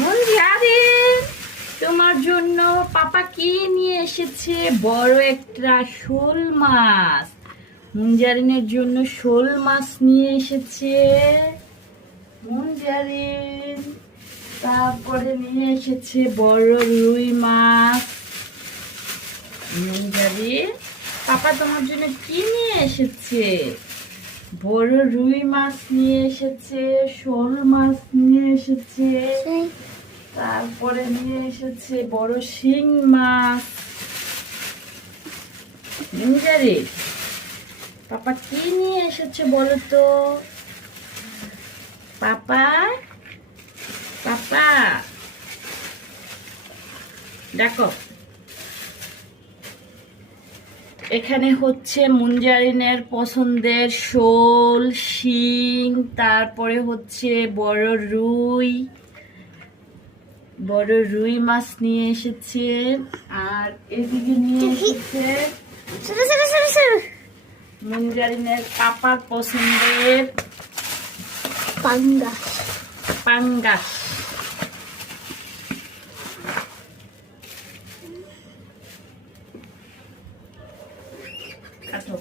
মুনজারিন, তোমার জন্য পাপা কি নিয়ে এসেছে? বড় একটা শোল মাছ। মুনজারিনের জন্য শোল মাছ নিয়ে এসেছে মুনজারিন। তারপরে নিয়ে এসেছে বড় রুই মাছ। মুনজারিন, পাপা তোমার জন্য কি নিয়ে এসেছে? বড় রুই মাছ নিয়ে এসেছে, শোল মাছ নিয়ে এসেছে, তারপরে নিয়ে এসেছে বড় শিং মাছ। মুনজারিন, পাপা কি নিয়ে এসেছে বলো তো? পাপা, পাপা দেখো, এখানে হচ্ছে মুনজারিনের পছন্দের শোল, শিং, তারপরে হচ্ছে বড় রুই মাছ নিয়ে এসেছে। আর এদিকে নিয়ে এসেছে মুনজারিনের পাপার পছন্দের পাঙ্গাস। পাঙ্গাস। কাটো।